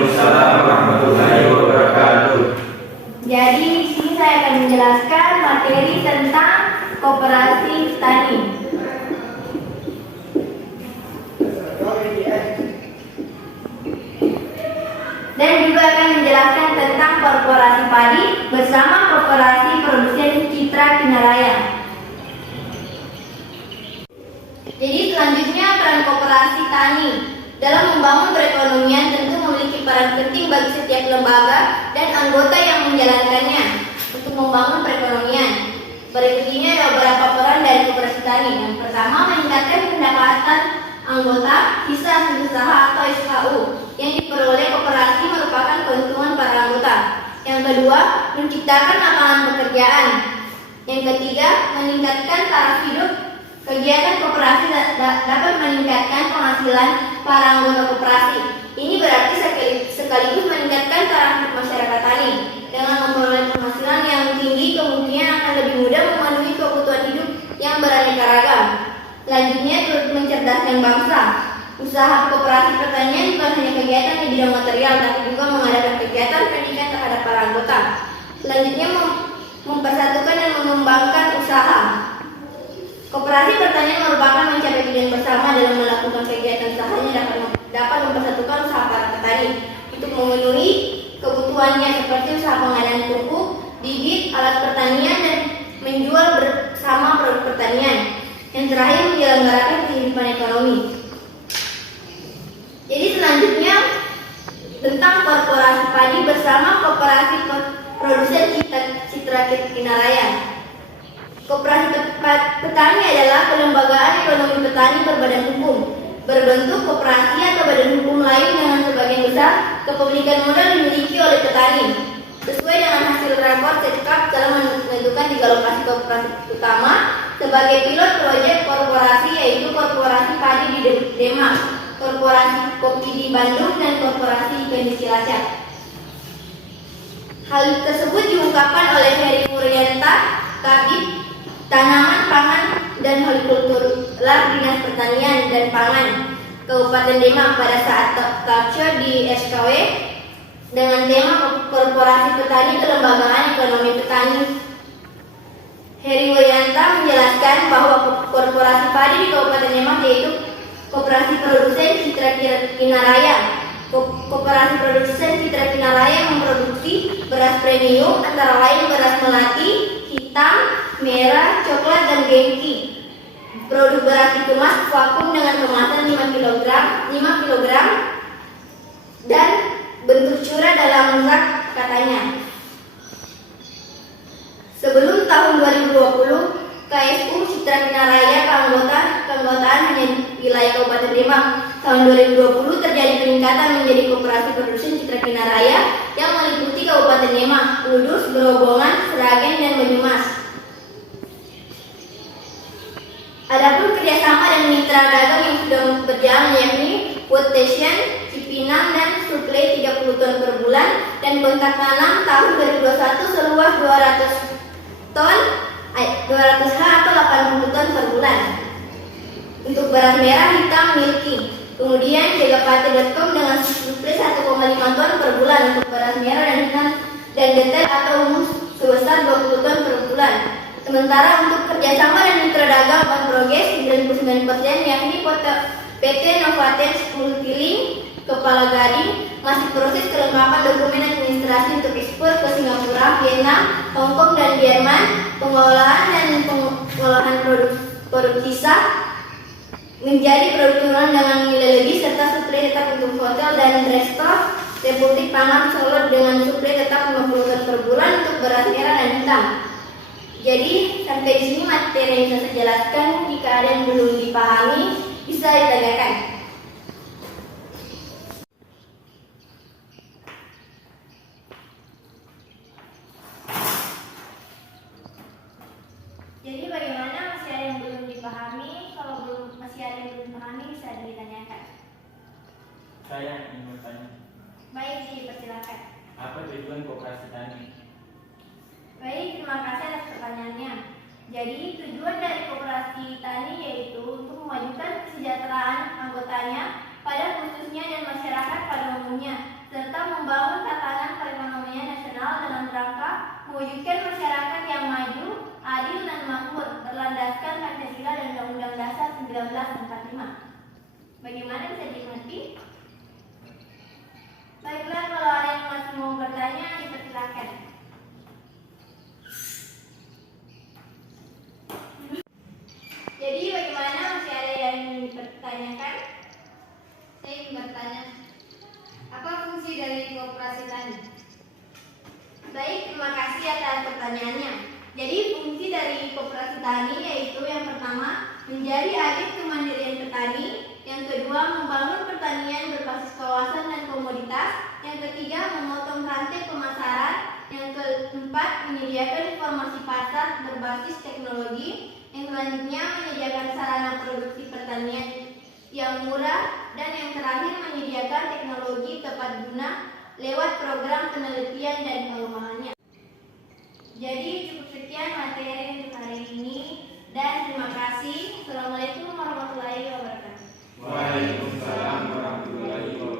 Waalaikumsalam warahmatullahi wabarakatuh. Jadi di sini saya akan menjelaskan materi tentang koperasi tani. Dan juga akan menjelaskan tentang korporasi padi bersama koperasi produsen Citra Kinaraya. Jadi selanjutnya peran koperasi tani dalam membangun perekonomian tentu memiliki peran penting bagi setiap lembaga dan anggota yang menjalankannya untuk membangun perekonomian. Berikut ini ada beberapa peran dari koperasi tani. Yang pertama, meningkatkan pendapatan anggota sisa hasil usaha atau SHU yang diperoleh koperasi merupakan keuntungan para anggota. Yang kedua, menciptakan lapangan pekerjaan. Yang ketiga, meningkatkan taraf hidup. Kegiatan koperasi dapat meningkatkan penghasilan para anggota koperasi. Ini berarti sekaligus meningkatkan taraf hidup masyarakat tani. Dengan memperoleh penghasilan yang tinggi, kemungkinan akan lebih mudah memenuhi kebutuhan hidup yang beraneka ragam. Selanjutnya, turut mencerdaskan bangsa. Usaha koperasi pertanian bukan hanya kegiatan di bidang material, tapi juga mengadakan kegiatan pendidikan terhadap para anggota. Selanjutnya, mempersatukan dan mengembangkan usaha. Koperasi pertanian merupakan mencapai tujuan bersama dalam melakukan kegiatan usahanya dapat mempersatukan usaha para petani untuk memenuhi kebutuhannya seperti usaha pengadaan pupuk, bibit, alat pertanian, dan menjual bersama produk pertanian. Yang terakhir, menyelenggarakan kehidupan ekonomi. Jadi selanjutnya tentang korporasi padi bersama koperasi produsen Citra Kinaraya. Koperasi petani adalah kelembagaan ekonomi petani berbadan hukum, berbentuk koperasi atau badan hukum lain dengan sebagian besar kepemilikan modal dimiliki oleh petani. Sesuai dengan hasil rapor Setkap dalam menentukan 3 lokasi koperasi utama sebagai pilot proyek korporasi, yaitu Korporasi Padi di Demak, Korporasi Kopi di Bandung, dan Korporasi Ikan di Cilacap. Hal tersebut diungkapkan oleh Heri Murianta, Kabid Tanaman Pangan dan Hortikultura Dinas Pertanian dan Pangan Kabupaten Demak pada saat talkshow di SKW dengan tema Korporasi Petani Kelembagaan Ekonomi Petani. Heri Murianta menjelaskan bahwa korporasi padi di Kabupaten Demak yaitu Koperasi Produsen Citra Kinaraya. Koperasi Produsen Citra Kinaraya memproduksi beras premium antara lain beras melati, hitam, merah, coklat, dan gengki. Produk beras dikemas vakum dengan kemasan 5 kg dan bentuk curah dalam rak katanya. Sebelum tahun 2020, KSU Citra Kinaraya keanggotaan hanya wilayah Kabupaten Demak. Tahun 2020 terjadi peningkatan menjadi Koperasi Produsen Citra Kinaraya yang meliputi Kabupaten Demak, Kudus, Grobogan, Sragen, dan Banyumas. Adapun kerjasama dan mitra dagang yang sudah berjalan yakni Food Station, Cipinang, dan suplai 30 ton per bulan, dan kontak tanam tahun 2021 seluas 200 ha atau 80 ton per bulan. Untuk beras merah hitam milki. Kemudian Jagapati.com dengan suplai 1,5 ton per bulan untuk beras merah dan hitam dan detail atau humus sebesar 20 ton per bulan. Sementara untuk kerjasama dan mitra dagang Ban Progres 99% yakni PT Novatex Multilink Kepala Gading masih proses kelengkapan dokumen administrasi untuk ekspor ke Singapura, Vietnam, Hongkong, dan Jerman. Pengolahan produk sisa menjadi produk turunan dengan nilai lebih serta suplai tetap untuk hotel dan restoran. Republik Pangan Solo dengan suplai tetap 50 ton per bulan untuk beras merah dan hitam. Jadi sampai di sini materi yang bisa saya jelaskan. Jika ada yang belum dipahami bisa ditanyakan. Jadi bagaimana, masih ada yang belum dipahami? Kalau masih ada yang belum dipahami bisa ditanyakan. Saya ingin bertanya. Baik, dipersilakan. Apa tujuan koperasi tani? Baik, terima kasih atas pertanyaannya. Jadi tujuan dari koperasi tani yaitu untuk memajukan kesejahteraan anggotanya pada khususnya dan masyarakat pada umumnya, serta mewujudkan masyarakat yang maju, adil dan makmur, berlandaskan Pancasila dan Undang-Undang Dasar 1945. Bagaimana bisa dimengerti? Baiklah, kalau ada yang masih mau bertanya, dipersilakan. Jadi bagaimana, masih ada yang ingin dipertanyakan? Saya ingin bertanya, apa fungsi dari koperasi tani? Baik, terima kasih atas pertanyaannya. Jadi fungsi dari koperasi tani yaitu yang pertama, menjadi agen kemandirian petani, yang kedua, membangun pertanian berbasis kawasan dan komoditas, yang ketiga, memotong rantai pemasaran, yang keempat, menyediakan informasi pasar berbasis teknologi, yang selanjutnya menyediakan sarana produksi pertanian yang murah, dan yang terakhir menyediakan teknologi tepat guna lewat program penelitian dan pengembangannya. Jadi cukup sekian materi untuk hari ini dan terima kasih. Assalamualaikum warahmatullahi wabarakatuh. Waalaikumsalam warahmatullahi wabarakatuh.